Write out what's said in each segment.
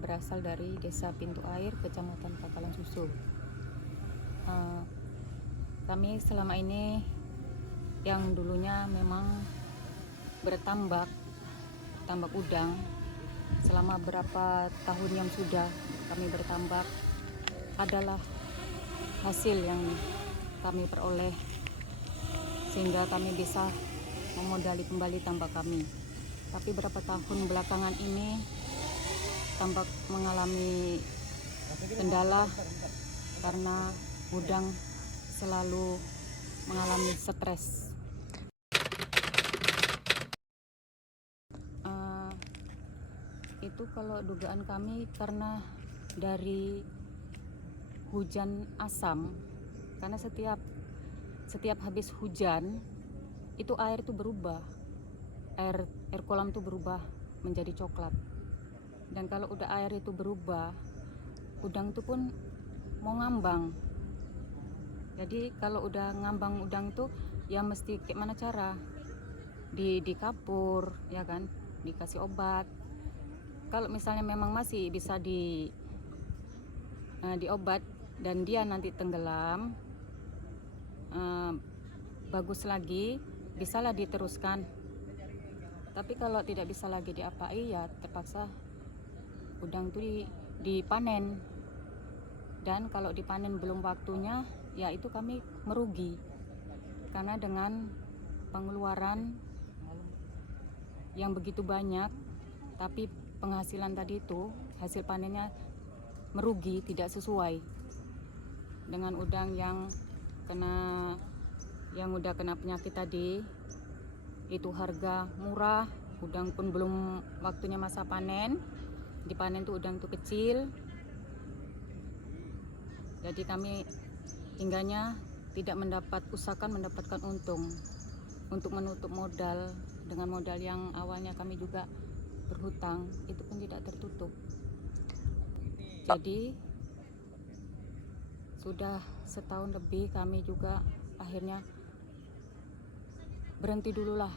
berasal dari Desa Pintu Air, Kecamatan Pangkalan Susu. Kami selama ini yang dulunya memang bertambak udang, selama berapa tahun yang sudah kami bertambak, adalah hasil yang kami peroleh sehingga kami bisa memodali kembali tambak kami. Tapi berapa tahun belakangan ini tambak mengalami kendala karena udang selalu mengalami stres. Itu kalau dugaan kami karena dari hujan asam, karena setiap habis hujan itu air itu berubah, air kolam itu berubah menjadi coklat. Dan kalau udah air itu berubah, udang itu pun mau ngambang. Jadi kalau udah ngambang udang itu ya mesti kayak mana cara di kapur, ya kan, dikasih obat. Kalau misalnya memang masih bisa diobat dan dia nanti tenggelam, bagus lagi, bisalah diteruskan. Tapi kalau tidak bisa lagi diapai, ya terpaksa udang itu dipanen. Dan kalau dipanen belum waktunya, ya itu kami merugi. Karena dengan pengeluaran yang begitu banyak, tapi penghasilan tadi itu, hasil panennya merugi, tidak sesuai dengan udang yang udah kena penyakit tadi. Itu harga murah, udang pun belum waktunya masa panen, dipanen tuh udang tuh kecil. Jadi kami hingganya tidak usahakan mendapatkan untung untuk menutup modal. Dengan modal yang awalnya kami juga berhutang, itu pun tidak tertutup. Jadi sudah setahun lebih kami juga akhirnya berhenti dululah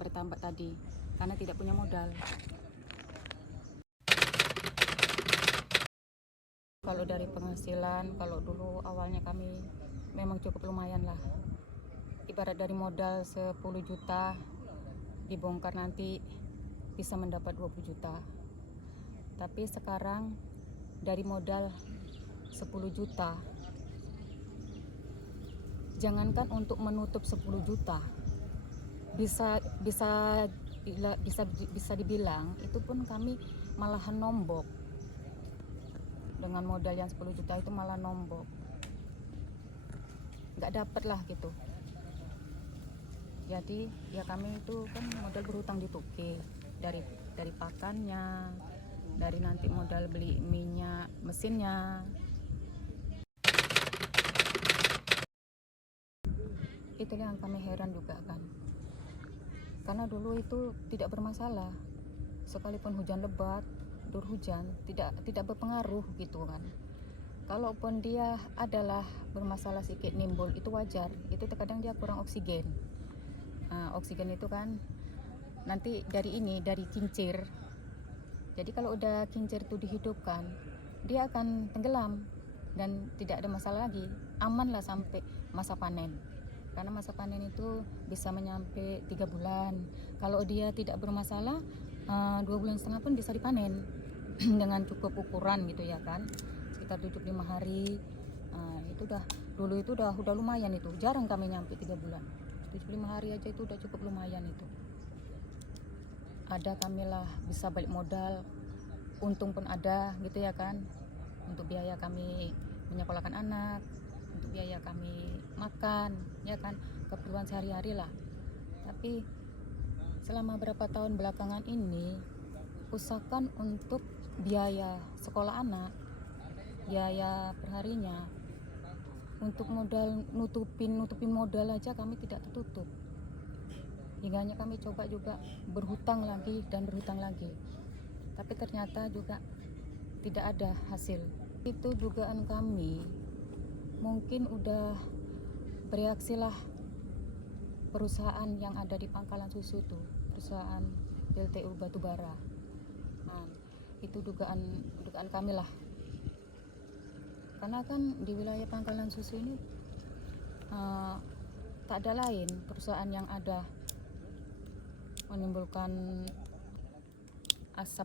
bertambak tadi karena tidak punya modal. Kalau dari penghasilan, kalau dulu awalnya kami memang cukup lumayan lah. Ibarat dari modal 10 juta dibongkar nanti bisa mendapat 20 juta. Tapi sekarang dari modal 10 juta, jangankan untuk menutup 10 juta, bisa dibilang itu pun kami malahan nombok. Dengan modal yang 10 juta itu malah nombok, nggak dapet lah gitu. Jadi ya kami itu kan modal berhutang di Tuki, dari pakannya, dari nanti modal beli minyak mesinnya. Itu yang kami heran juga kan, karena dulu itu tidak bermasalah, sekalipun hujan lebat, hujan tidak berpengaruh gitu kan. Kalaupun dia adalah bermasalah sedikit nimbul, itu wajar. Itu terkadang dia kurang oksigen. Oksigen itu kan nanti dari kincir. Jadi kalau udah kincir itu dihidupkan, dia akan tenggelam dan tidak ada masalah lagi, aman lah sampai masa panen. Karena masa panen itu bisa menyampai 3 bulan. Kalau dia tidak bermasalah, 2,5 bulan pun bisa dipanen dengan cukup ukuran gitu ya kan, sekitar 75 hari. Itu dulu itu udah lumayan, itu jarang kami nyampe 3 bulan. 75 hari aja itu udah cukup lumayan itu. Ada kamilah bisa balik modal, untung pun ada gitu ya kan, untuk biaya kami menyekolahkan anak, untuk biaya kami makan ya kan, keperluan sehari-hari lah. Tapi selama berapa tahun belakangan ini, usahakan untuk biaya sekolah anak, biaya perharinya, untuk modal nutupin modal aja kami tidak tertutup. Hingganya kami coba juga berhutang lagi dan berhutang lagi, tapi ternyata juga tidak ada hasil. Itu dugaan kami, mungkin udah bereaksilah perusahaan yang ada di Pangkalan Susu tuh, perusahaan PLTU Batubara. Itu dugaan kami lah. Karena kan di wilayah Pangkalan Susu ini tak ada lain perusahaan yang ada menimbulkan asap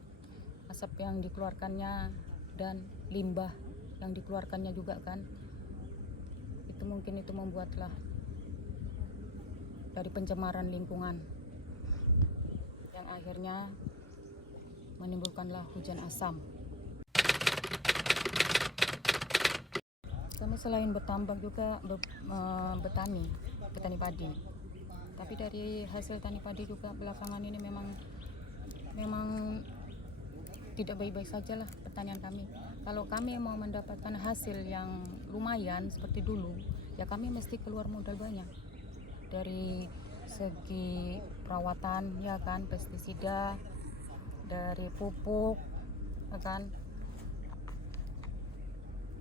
yang dikeluarkannya dan limbah yang dikeluarkannya juga kan. Itu mungkin itu membuatlah dari pencemaran lingkungan yang akhirnya menimbulkanlah hujan asam. Kami selain bertambak juga petani padi. Tapi dari hasil tani padi juga belakangan ini memang tidak baik-baik saja lah pertanian kami. Kalau kami mau mendapatkan hasil yang lumayan seperti dulu, ya kami mesti keluar modal banyak. Dari segi perawatan ya kan, pestisida, dari pupuk ya kan.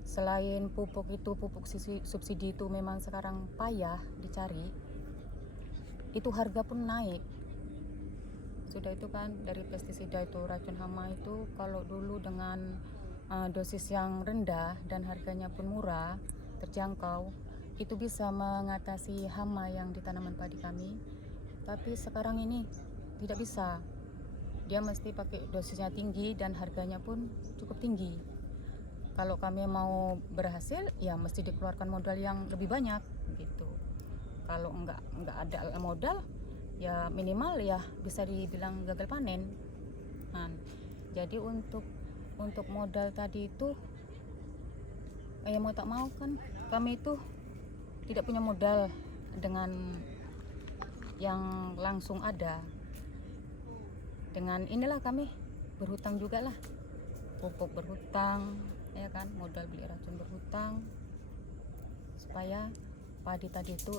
Selain pupuk itu, pupuk subsidi itu memang sekarang payah dicari. Itu harga pun naik. Sudah itu kan dari pestisida itu, racun hama itu kalau dulu dengan dosis yang rendah dan harganya pun murah, terjangkau, itu bisa mengatasi hama yang di tanaman padi kami. Tapi sekarang ini tidak bisa. Dia mesti pakai dosisnya tinggi dan harganya pun cukup tinggi. Kalau kami mau berhasil, ya mesti dikeluarkan modal yang lebih banyak gitu. Kalau enggak ada modal, ya minimal ya bisa dibilang gagal panen. Nah, jadi untuk modal tadi itu, ya mau tak mau kan kami itu tidak punya modal dengan yang langsung ada. Dengan inilah kami berhutang juga lah, pupuk berhutang, ya kan, modal beli racun berhutang, supaya padi tadi itu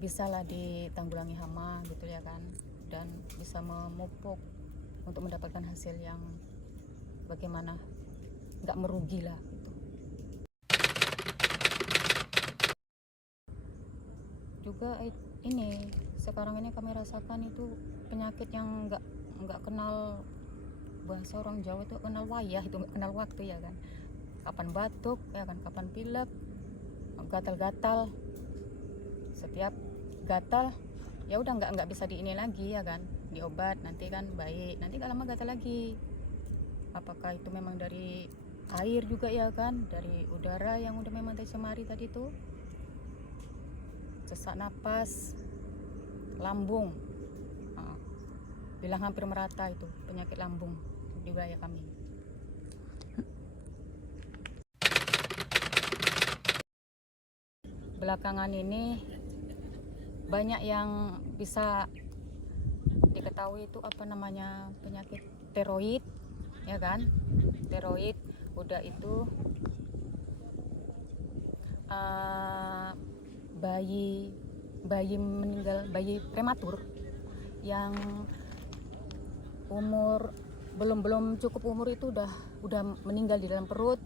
bisalah ditanggulangi hama gitu ya kan, dan bisa memupuk untuk mendapatkan hasil yang bagaimana nggak merugi lah gitu. Juga ini sekarang ini kami rasakan itu penyakit yang nggak kenal, bahasa orang Jawa itu kenal wayah, itu nggak kenal waktu ya kan. Kapan batuk ya kan, kapan pilek, gatal-gatal. Setiap gatal ya udah nggak bisa di ini lagi ya kan, diobat nanti kan baik, nanti nggak lama gatal lagi. Apakah itu memang dari air juga ya kan, dari udara yang udah memang tercemari tadi tuh, sesak napas, lambung, bilang hampir merata itu penyakit lambung di wilayah kami. Belakangan ini banyak yang bisa diketahui itu apa namanya, penyakit tiroid ya kan, tiroid. Udah itu bayi meninggal, bayi prematur yang umur belum cukup umur itu udah meninggal di dalam perut.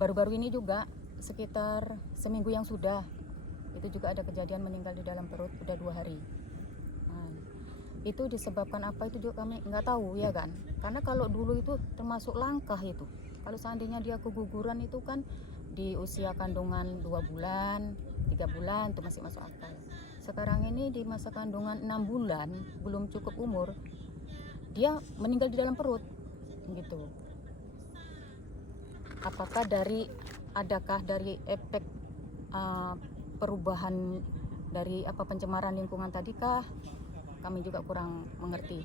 Baru-baru ini juga sekitar seminggu yang sudah itu juga ada kejadian meninggal di dalam perut, udah 2 hari. Itu disebabkan apa itu juga kami nggak tahu ya kan, karena kalau dulu itu termasuk langkah itu. Kalau seandainya dia keguguran itu kan di usia kandungan 2 bulan 3 bulan itu masih masuk akal. Sekarang ini di masa kandungan 6 bulan belum cukup umur dia meninggal di dalam perut gitu. Adakah dari efek perubahan dari pencemaran lingkungan tadi kah? Kami juga kurang mengerti.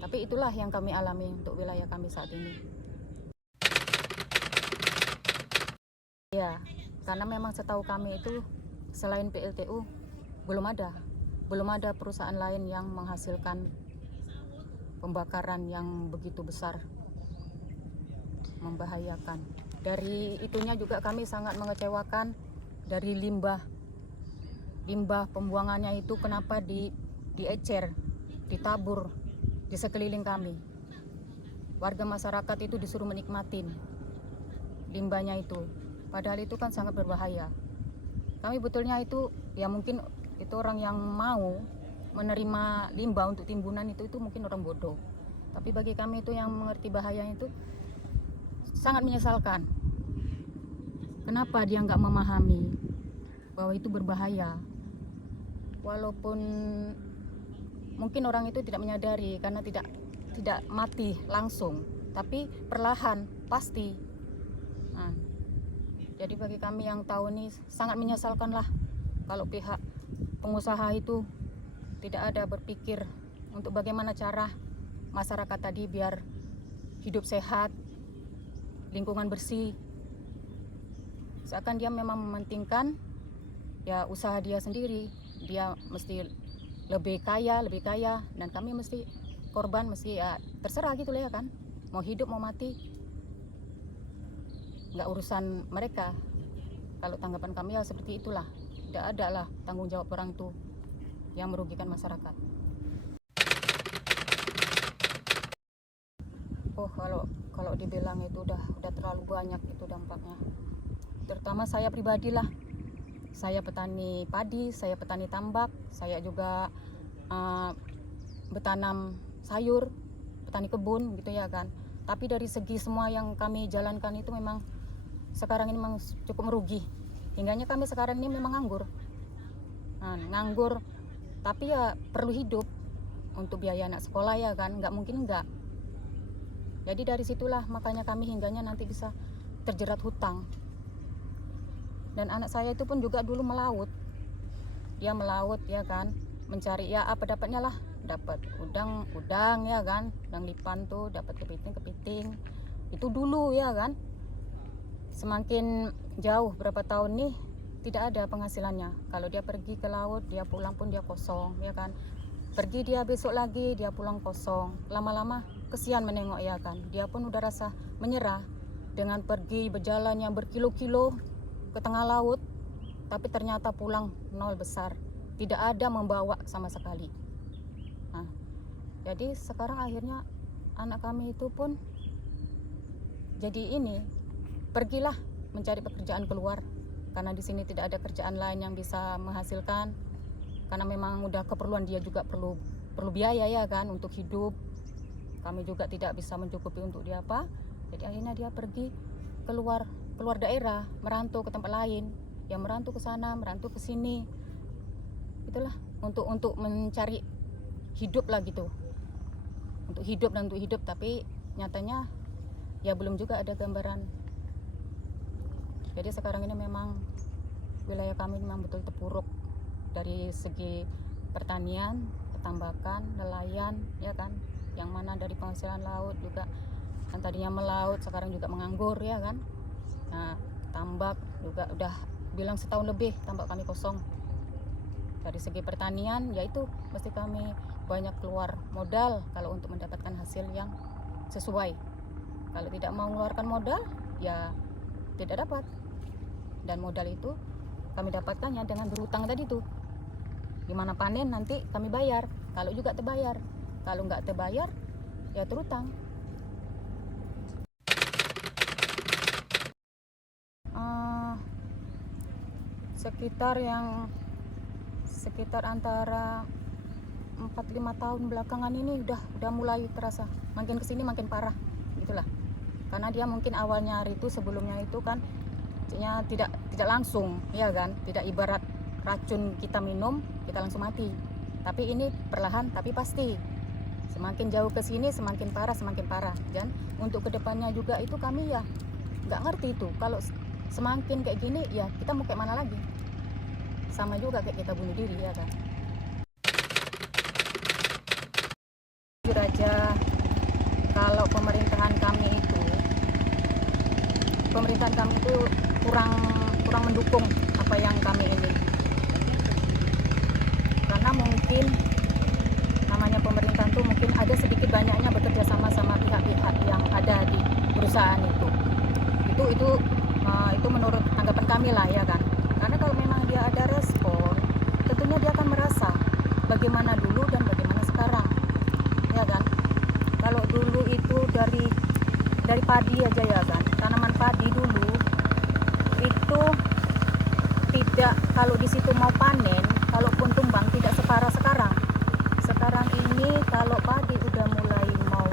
Tapi itulah yang kami alami untuk wilayah kami saat ini. Ya, karena memang setahu kami itu selain PLTU belum ada perusahaan lain yang menghasilkan pembakaran yang begitu besar, membahayakan. Dari itunya juga kami sangat mengecewakan dari limbah pembuangannya itu, kenapa diecer, ditabur di sekeliling kami. Warga masyarakat itu disuruh menikmatin limbahnya itu, padahal itu kan sangat berbahaya. Kami betulnya itu ya mungkin itu orang yang mau menerima limbah untuk timbunan itu mungkin orang bodoh. Tapi bagi kami itu yang mengerti bahayanya itu sangat menyesalkan. Kenapa dia nggak memahami bahwa itu berbahaya? Walaupun mungkin orang itu tidak menyadari karena tidak mati langsung, tapi perlahan pasti. Nah, jadi bagi kami yang tahu ini sangat menyesalkan lah kalau pihak pengusaha itu tidak ada berpikir untuk bagaimana cara masyarakat tadi biar hidup sehat, lingkungan bersih. Seakan dia memang mementingkan ya usaha dia sendiri, dia mesti lebih kaya, dan kami mesti korban, mesti ya terserah gitu lah ya kan, mau hidup mau mati, nggak urusan mereka. Kalau tanggapan kami ya seperti itulah, tidak ada lah tanggung jawab orang itu yang merugikan masyarakat. Oh kalau dibilang itu udah terlalu banyak itu dampaknya. Terutama saya pribadi lah, saya petani padi, saya petani tambak, saya juga bertanam sayur, petani kebun gitu ya kan. Tapi dari segi semua yang kami jalankan itu memang sekarang ini memang cukup merugi. Hingganya kami sekarang ini memang nganggur. Nganggur, tapi ya perlu hidup untuk biaya anak sekolah ya kan, nggak mungkin enggak. Jadi dari situlah makanya kami hingganya nanti bisa terjerat hutang. Dan anak saya itu pun juga dulu melaut. Dia melaut ya kan, mencari ya apa dapatnya lah, dapat udang ya kan, udang lipan tuh, dapat kepiting. Itu dulu ya kan. Semakin jauh berapa tahun nih tidak ada penghasilannya. Kalau dia pergi ke laut, dia pulang pun dia kosong ya kan. Pergi dia besok lagi, dia pulang kosong. Lama-lama kesian menengok ya kan. Dia pun udah rasa menyerah dengan pergi berjalan yang berkilo-kilo ke tengah laut, tapi ternyata pulang nol besar, tidak ada membawa sama sekali. Nah, jadi sekarang akhirnya anak kami itu pun jadi ini, pergilah mencari pekerjaan keluar karena di sini tidak ada kerjaan lain yang bisa menghasilkan, karena memang udah keperluan dia juga perlu biaya ya kan untuk hidup. Kami juga tidak bisa mencukupi untuk dia apa, jadi akhirnya dia pergi keluar daerah, merantau ke tempat lain, ya merantau ke sana, merantau ke sini, itulah untuk mencari hidup lah gitu, untuk hidup, tapi nyatanya ya belum juga ada gambaran. Jadi sekarang ini memang wilayah kami memang betul terpuruk dari segi pertanian, pertambakan, nelayan ya kan, yang mana dari penghasilan laut juga yang tadinya melaut sekarang juga menganggur ya kan. Nah, tambak juga udah bilang setahun lebih tambak kami kosong. Dari segi pertanian yaitu mesti kami banyak keluar modal kalau untuk mendapatkan hasil yang sesuai. Kalau tidak mau mengeluarkan modal ya tidak dapat. Dan modal itu kami dapatkannya dengan berhutang tadi tuh. Gimana panen nanti kami bayar, kalau juga terbayar. Kalau nggak terbayar ya terutang. Sekitar antara 4-5 tahun belakangan ini udah mulai terasa makin kesini makin parah gitulah. Karena dia mungkin awalnya hari itu sebelumnya itu kan tidak langsung ya kan, tidak ibarat racun kita minum kita langsung mati, tapi ini perlahan tapi pasti. Semakin jauh ke sini semakin parah. Dan untuk kedepannya juga itu kami ya nggak ngerti itu, kalau semakin kayak gini ya kita mau kayak mana lagi, sama juga kayak kita bunuh diri ya kan. Jujur aja kalau pemerintahan kami itu kurang mendukung apa yang kami ini, karena mungkin namanya pemerintahan tuh mungkin ada sedikit banyaknya bekerja sama pihak-pihak yang ada di perusahaan itu menurut tanggapan kami lah ya kan. Karena kalau memang dia ada respon, tentunya dia akan merasa bagaimana dulu dan bagaimana sekarang ya kan. Kalau dulu itu dari padi aja ya kan, tanaman padi dulu itu tidak, kalau di situ mau panen kalaupun tumbang tidak separah sekarang ini. Kalau padi udah mulai mau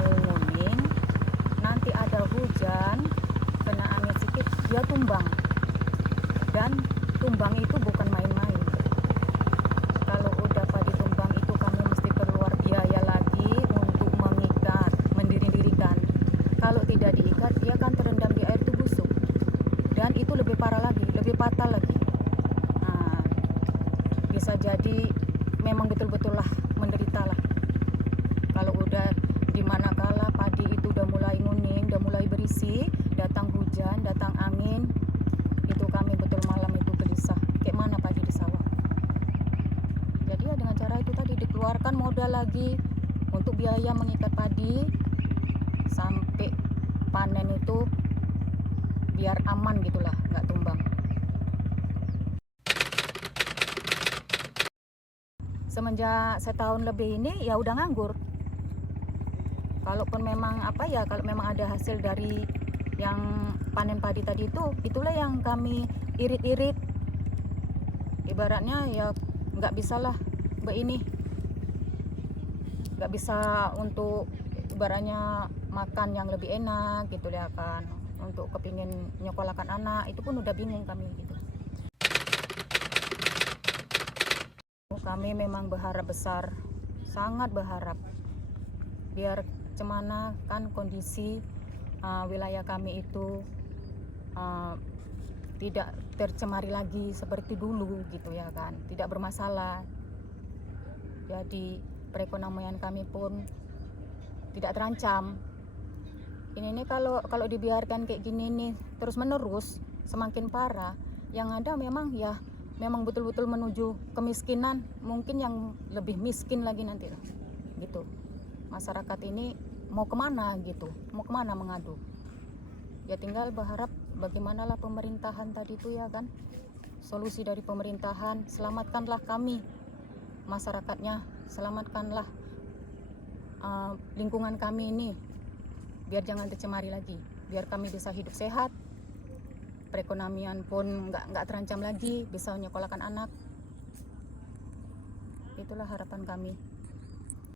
tumbang, dan tumbang itu bukan main-main. Kalau udah padi tumbang itu kami mesti keluar biaya lagi untuk mengikat, mendirikan. Kalau tidak diikat, dia akan terendam di air itu busuk, dan itu lebih parah lagi, lebih fatal lagi. Nah, bisa jadi memang betul-betul lah menderita lah. Kalau udah dimana kala padi itu udah mulai nguning, udah mulai berisi, datang hujan, datang angin, itu kami betul malam itu gelisah. Kayak mana padi di sawah. Jadi ya dengan cara itu tadi dikeluarkan modal lagi untuk biaya mengikat padi sampai panen itu biar aman gitulah, nggak tumbang. Semenjak setahun lebih ini ya udah nganggur. Kalaupun memang kalau memang ada hasil dari yang panen padi tadi itu, itulah yang kami irit-irit. Ibaratnya ya nggak bisa lah begini, nggak bisa untuk ibaratnya makan yang lebih enak gitu ya kan, untuk kepingin nyekolahkan anak, itu pun udah bingung kami gitu. Kami memang berharap besar, sangat berharap biar cemana kan kondisi wilayah kami itu tidak tercemari lagi seperti dulu gitu ya kan, tidak bermasalah. Jadi perekonomian kami pun tidak terancam. Ini nih kalau dibiarkan kayak gini nih terus menerus semakin parah, yang ada memang betul-betul menuju kemiskinan, mungkin yang lebih miskin lagi nanti gitu. Masyarakat ini mau kemana gitu, mau kemana mengadu. Ya tinggal berharap bagaimanalah pemerintahan tadi itu ya kan, solusi dari pemerintahan, selamatkanlah kami masyarakatnya, selamatkanlah lingkungan kami ini biar jangan tercemari lagi, biar kami bisa hidup sehat, perekonomian pun nggak terancam lagi, bisa menyekolahkan anak. Itulah harapan kami.